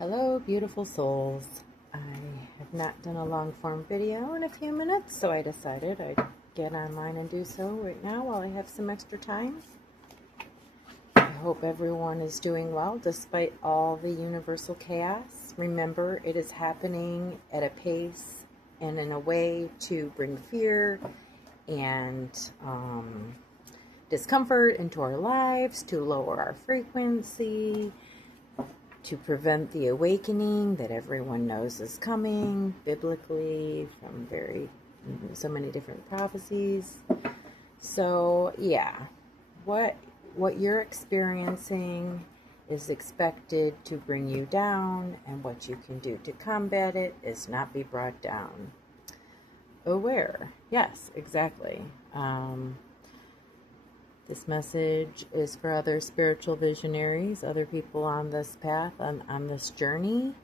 Hello, beautiful souls. I have not done a long form video in a few minutes, so I decided I'd get online and do so right now while I have some extra time. I hope everyone is doing well despite all the universal chaos. Remember, it is happening at a pace and in a way to bring fear and discomfort into our lives, to lower our frequency, to prevent the awakening that everyone knows is coming biblically from so many different prophecies. So yeah, what you're experiencing is expected to bring you down, and what you can do to combat it is not be brought down. Aware. Yes, exactly. This message is for other spiritual visionaries, other people on this path, on this journey.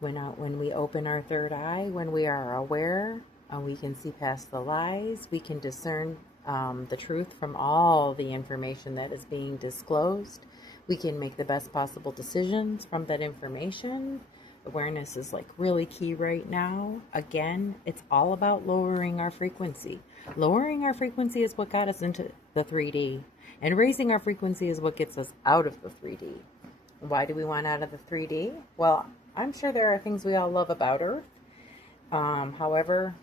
When we open our third eye, when we are aware, we can see past the lies. We can discern the truth from all the information that is being disclosed. We can make the best possible decisions from that information. Awareness is really key right now. Again, it's all about lowering our frequency. Lowering our frequency is what got us into the 3D, and raising our frequency is what gets us out of the 3D. Why do we want out of the 3D? Well, I'm sure there are things we all love about Earth. However,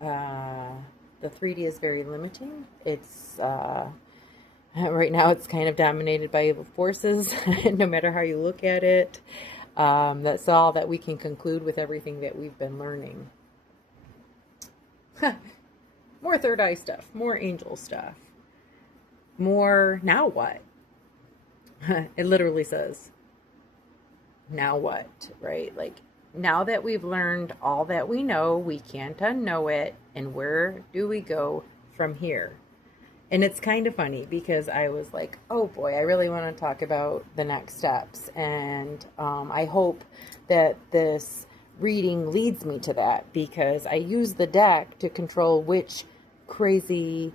the 3D is very limiting. It's right now it's kind of dominated by evil forces, no matter how you look at it. That's all that we can conclude with everything that we've been learning. More third eye stuff, more angel stuff, more now what? It literally says, now what, right? Now that we've learned all that we know, we can't unknow it, and where do we go from here? And it's kind of funny because I was like, oh boy, I really want to talk about the next steps. And I hope that this reading leads me to that, because I use the deck to control which crazy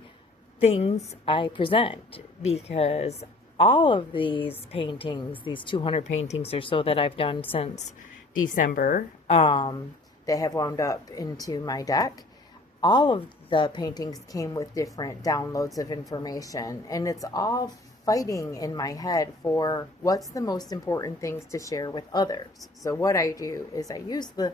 things I present, because all of these paintings, these 200 paintings or so that I've done since December, that have wound up into my deck, all of the paintings came with different downloads of information, and it's all fighting in my head for what's the most important things to share with others. So what I do is I use the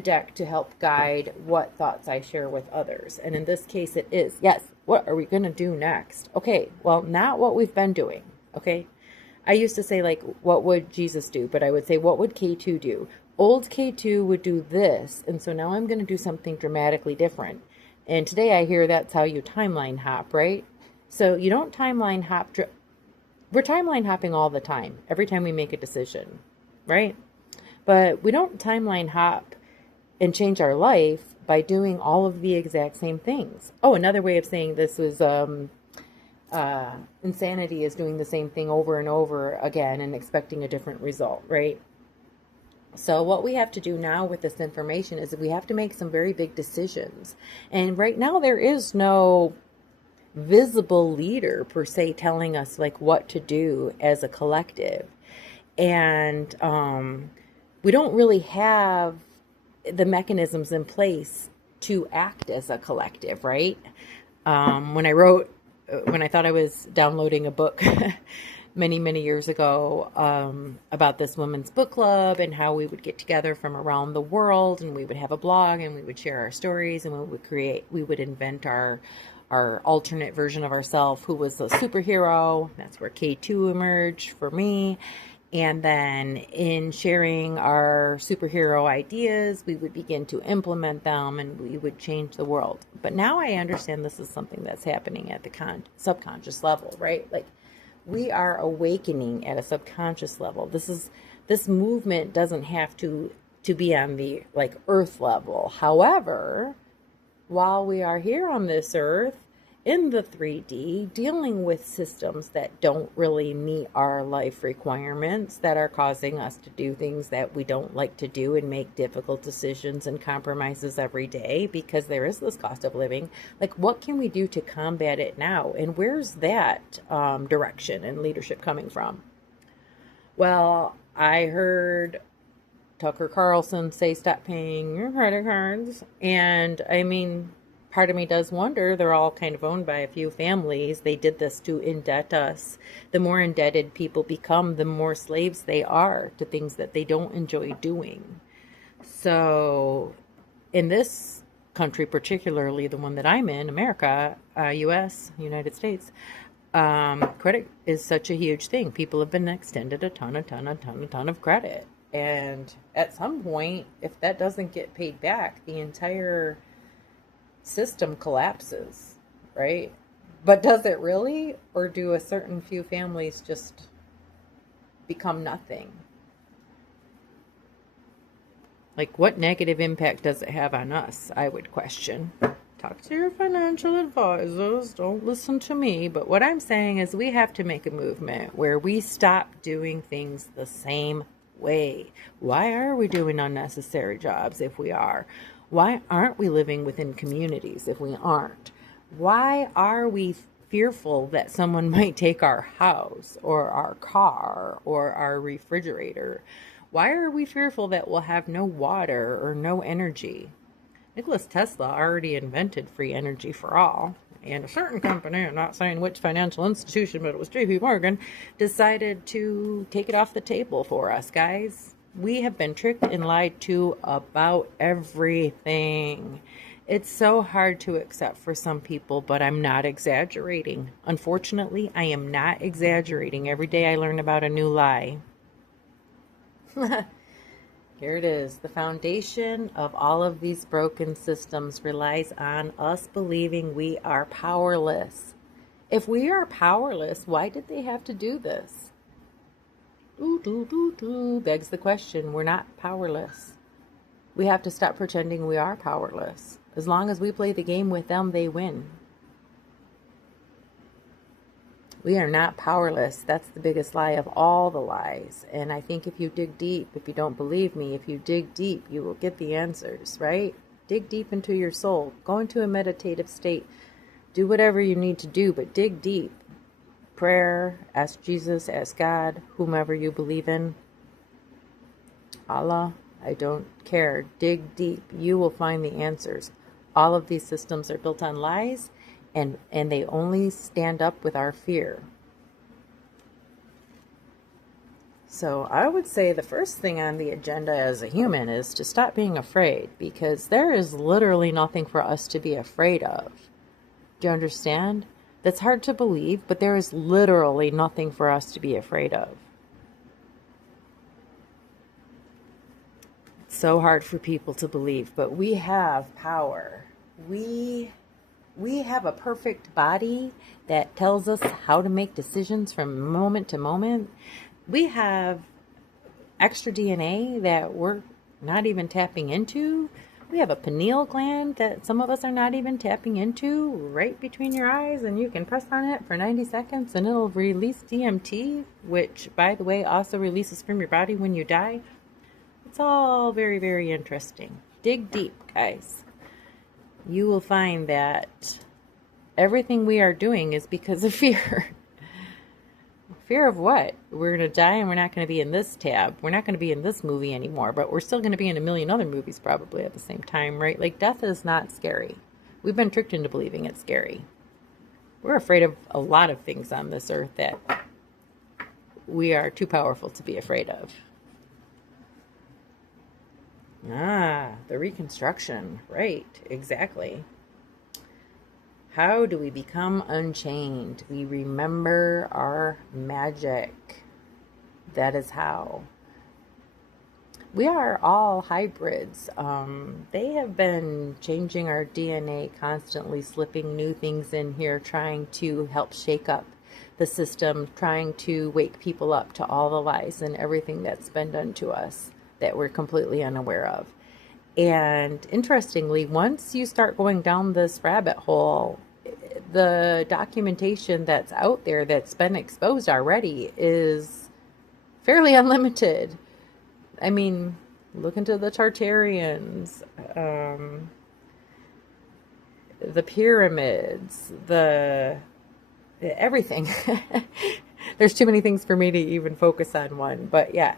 deck to help guide what thoughts I share with others. And in this case it is, yes, what are we going to do next? Okay, well, not what we've been doing. Okay, I used to say what would Jesus do? But I would say, what would K2 do? Old K2 would do this, and so now I'm going to do something dramatically different. And today I hear that's how you timeline hop, right? So you don't timeline hop. We're timeline hopping all the time, every time we make a decision, right? But we don't timeline hop and change our life by doing all of the exact same things. Oh, another way of saying this was insanity is doing the same thing over and over again and expecting a different result, right? So what we have to do now with this information is that we have to make some very big decisions. And right now there is no visible leader per se telling us what to do as a collective. And we don't really have the mechanisms in place to act as a collective, right? When I thought I was downloading a book many years ago about this women's book club, and how we would get together from around the world, and we would have a blog, and we would share our stories, and we would invent our alternate version of ourselves, who was a superhero. That's where K2 emerged for me. And then in sharing our superhero ideas, we would begin to implement them, and we would change the world. But now I understand this is something that's happening at the subconscious level, right? We are awakening at a subconscious level. This movement doesn't have to be on the earth level. However, while we are here on this earth in the 3D, dealing with systems that don't really meet our life requirements, that are causing us to do things that we don't like to do and make difficult decisions and compromises every day, because there is this cost of living. What can we do to combat it now? And where's that direction and leadership coming from? Well, I heard Tucker Carlson say stop paying your credit cards. And I mean, part of me does wonder, they're all kind of owned by a few families. They did this to indebt us. The more indebted people become, the more slaves they are to things that they don't enjoy doing. So in this country, particularly the one that I'm in, America, US, United States, credit is such a huge thing. People have been extended a ton of credit. And at some point, if that doesn't get paid back, the entire system collapses, right? But does it really? Or do a certain few families just become nothing? Like, what negative impact does it have on us? I would question. Talk to your financial advisors. Don't listen to me. But what I'm saying is we have to make a movement where we stop doing things the same way. Why are we doing unnecessary jobs if we are? Why aren't we living within communities if we aren't? Why are we fearful that someone might take our house or our car or our refrigerator? Why are we fearful that we'll have no water or no energy? Nicholas Tesla already invented free energy for all. And a certain company, I'm not saying which financial institution, but it was JP Morgan, decided to take it off the table for us, guys. We have been tricked and lied to about everything. It's so hard to accept for some people, but I'm not exaggerating. Unfortunately, I am not exaggerating. Every day I learn about a new lie. Here it is. The foundation of all of these broken systems relies on us believing we are powerless. If we are powerless, why did they have to do this? Begs the question. We're not powerless. We have to stop pretending we are powerless. As long as we play the game with them, they win. We are not powerless. That's the biggest lie of all the lies. And I think if you dig deep, if you don't believe me, if you dig deep, you will get the answers, right? Dig deep into your soul. Go into a meditative state. Do whatever you need to do, but dig deep. Prayer, ask Jesus, ask God, whomever you believe in. Allah, I don't care. Dig deep. You will find the answers. All of these systems are built on lies. And they only stand up with our fear. So I would say the first thing on the agenda as a human is to stop being afraid, because there is literally nothing for us to be afraid of. Do you understand? That's hard to believe, but there is literally nothing for us to be afraid of. It's so hard for people to believe, but we have power. We have a perfect body that tells us how to make decisions from moment to moment. We have extra DNA that we're not even tapping into. We have a pineal gland that some of us are not even tapping into, right between your eyes, and you can press on it for 90 seconds and it'll release DMT, which, by the way, also releases from your body when you die. It's all very, very interesting. Dig deep, guys. You will find that everything we are doing is because of fear. Fear of what? We're going to die and we're not going to be in this tab. We're not going to be in this movie anymore, but we're still going to be in a million other movies probably at the same time, right? Like, death is not scary. We've been tricked into believing it's scary. We're afraid of a lot of things on this earth that we are too powerful to be afraid of. The reconstruction. Right, exactly. How do we become unchained? We remember our magic. That is how. We are all hybrids. They have been changing our DNA constantly, slipping new things in here, trying to help shake up the system, trying to wake people up to all the lies and everything that's been done to us that we're completely unaware of. And interestingly, once you start going down this rabbit hole, the documentation that's out there that's been exposed already is fairly unlimited. I mean, look into the Tartarians, the pyramids, everything. There's too many things for me to even focus on one, but yeah.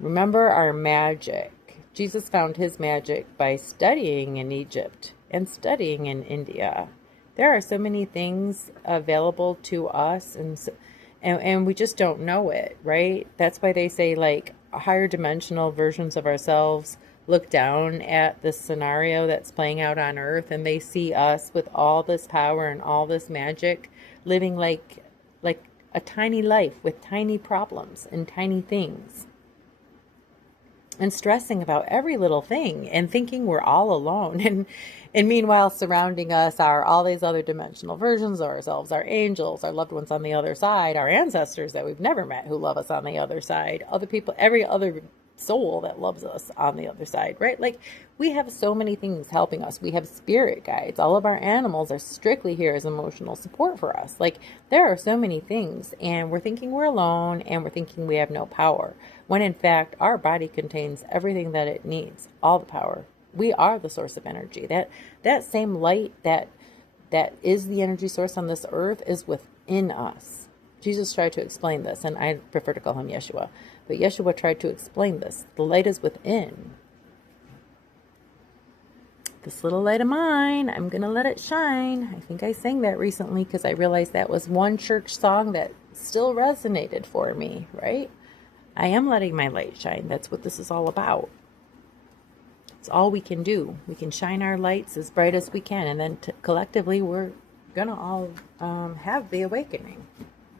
Remember our magic. Jesus found his magic by studying in Egypt and studying in India. There are so many things available to us, and we just don't know it, right? That's why they say, like, higher dimensional versions of ourselves look down at this scenario that's playing out on Earth, and they see us with all this power and all this magic, living like a tiny life with tiny problems and tiny things, and stressing about every little thing and thinking we're all alone. And meanwhile, surrounding us are all these other dimensional versions of ourselves, our angels, our loved ones on the other side, our ancestors that we've never met who love us on the other side, other people, every other soul that loves us on the other side, right? Like, we have so many things helping us. We have spirit guides. All of our animals are strictly here as emotional support for us. Like, there are so many things, and we're thinking we're alone, and we're thinking we have no power, when in fact our body contains everything that it needs, all the power. We are the source of energy. That same light that is the energy source on this earth is within us. Jesus tried to explain this, and I prefer to call him Yeshua. But Yeshua tried to explain this. The light is within. This little light of mine, I'm going to let it shine. I think I sang that recently because I realized that was one church song that still resonated for me, right? I am letting my light shine. That's what this is all about. It's all we can do. We can shine our lights as bright as we can, and then collectively we're going to all have the awakening.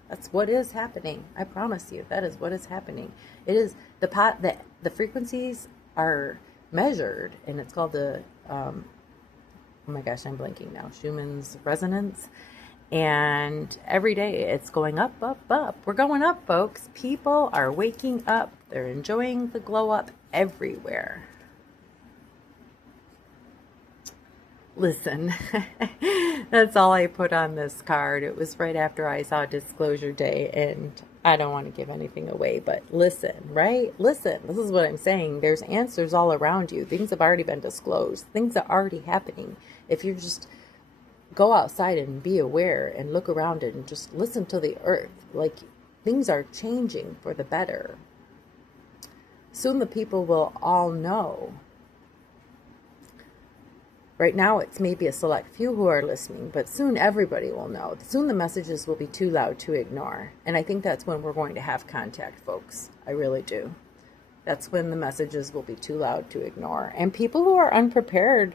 That's what is happening. I promise you, that is what is happening. It is the frequencies are measured, and it's called the oh my gosh, I'm blanking now. Schumann's resonance. And every day it's going up, up, up. We're going up, folks. People are waking up. They're enjoying the glow up everywhere. Listen, that's all I put on this card. It was right after I saw Disclosure Day, and I don't want to give anything away, but listen, right? Listen, this is what I'm saying. There's answers all around you. Things have already been disclosed. Things are already happening. If you just go outside and be aware and look around it and just listen to the earth, like, things are changing for the better. Soon the people will all know. Right now, it's maybe a select few who are listening, but soon everybody will know. Soon the messages will be too loud to ignore. And I think that's when we're going to have contact, folks. I really do. That's when the messages will be too loud to ignore. And people who are unprepared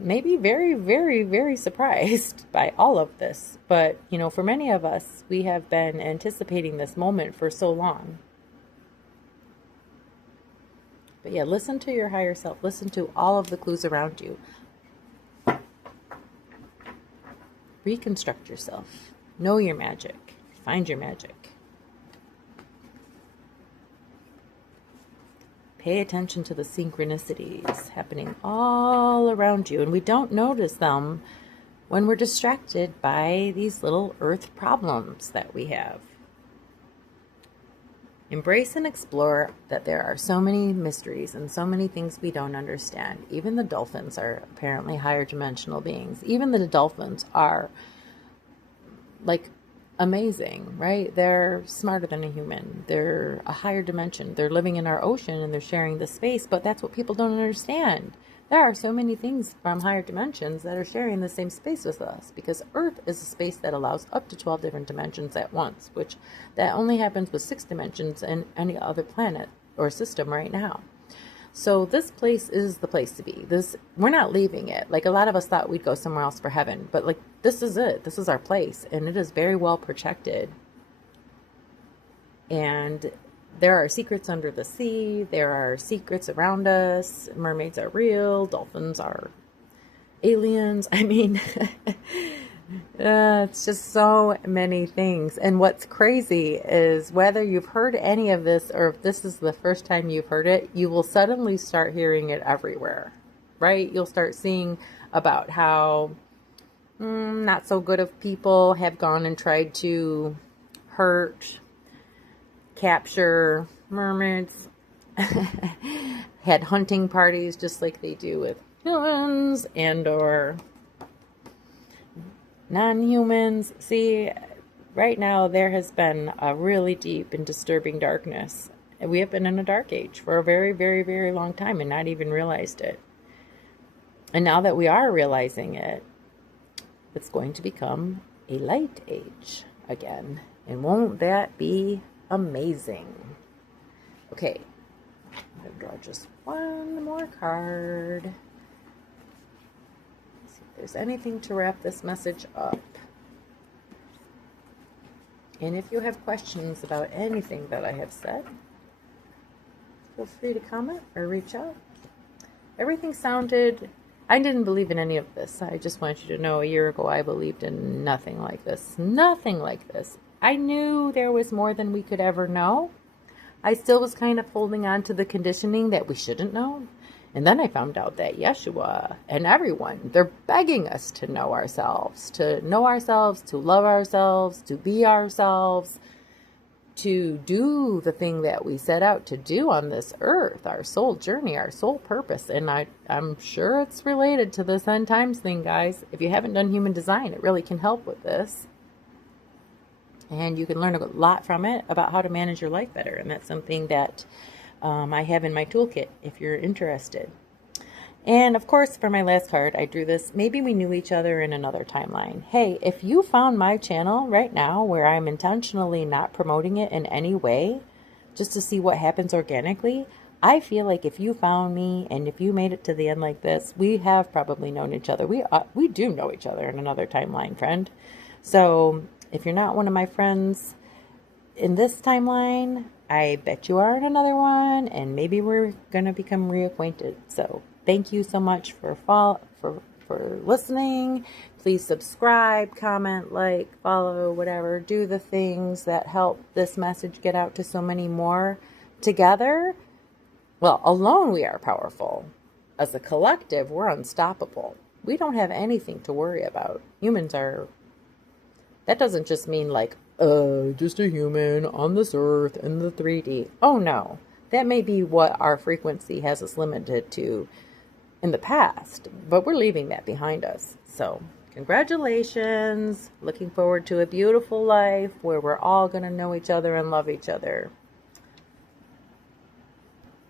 may be very, very, very surprised by all of this. But, you know, for many of us, we have been anticipating this moment for so long. But yeah, listen to your higher self. Listen to all of the clues around you. Reconstruct yourself. Know your magic. Find your magic. Pay attention to the synchronicities happening all around you. And we don't notice them when we're distracted by these little earth problems that we have. Embrace and explore that there are so many mysteries and so many things we don't understand. Even the dolphins are apparently higher dimensional beings. Even the dolphins are, like, amazing, right? They're smarter than a human. They're a higher dimension. They're living in our ocean and they're sharing the space, but that's what people don't understand. There are so many things from higher dimensions that are sharing the same space with us, because Earth is a space that allows up to 12 different dimensions at once, which that only happens with 6 dimensions in any other planet or system right now. So this place is the place to be. We're not leaving it. Like, a lot of us thought we'd go somewhere else for heaven, but like, this is it. This is our place, and it is very well protected. And there are secrets under the sea. There are secrets around us. Mermaids are real. Dolphins are aliens. I mean, it's just so many things. And what's crazy is, whether you've heard any of this or if this is the first time you've heard it, you will suddenly start hearing it everywhere, right? You'll start seeing about how not so good of people have gone and tried to hurt, capture mermaids, had hunting parties just like they do with humans and or non-humans. See, right now there has been a really deep and disturbing darkness, We have been in a dark age for a very, very, very long time and not even realized it. And now that we are realizing it, it's going to become a light age again. And won't that be amazing? Okay, I'm going to draw just one more card. Let's see if there's anything to wrap this message up. And if you have questions about anything that I have said, feel free to comment or reach out. Everything sounded... I didn't believe in any of this. I just want you to know a year ago I believed in nothing like this. Nothing like this. I knew there was more than we could ever know. I still was kind of holding on to the conditioning that we shouldn't know. And then I found out that Yeshua and everyone, they're begging us to know ourselves, to love ourselves, to be ourselves, to do the thing that we set out to do on this earth, our soul journey, our soul purpose. And I'm sure it's related to this end times thing, guys. If you haven't done human design, it really can help with this. And you can learn a lot from it about how to manage your life better. And that's something that I have in my toolkit if you're interested. And of course, for my last card, I drew this. Maybe we knew each other in another timeline. Hey, if you found my channel right now where I'm intentionally not promoting it in any way, just to see what happens organically, I feel like if you found me and if you made it to the end like this, we have probably known each other. We do know each other in another timeline, friend. So if you're not one of my friends in this timeline, I bet you are in another one, and maybe we're going to become reacquainted. So thank you so much for listening. Please subscribe, comment, like, follow, whatever. Do the things that help this message get out to so many more. Together, well, alone we are powerful. As a collective, we're unstoppable. We don't have anything to worry about. Humans are... That doesn't just mean like, just a human on this earth in the 3D. Oh no, that may be what our frequency has us limited to in the past, but we're leaving that behind us. So congratulations. Looking forward to a beautiful life where we're all going to know each other and love each other.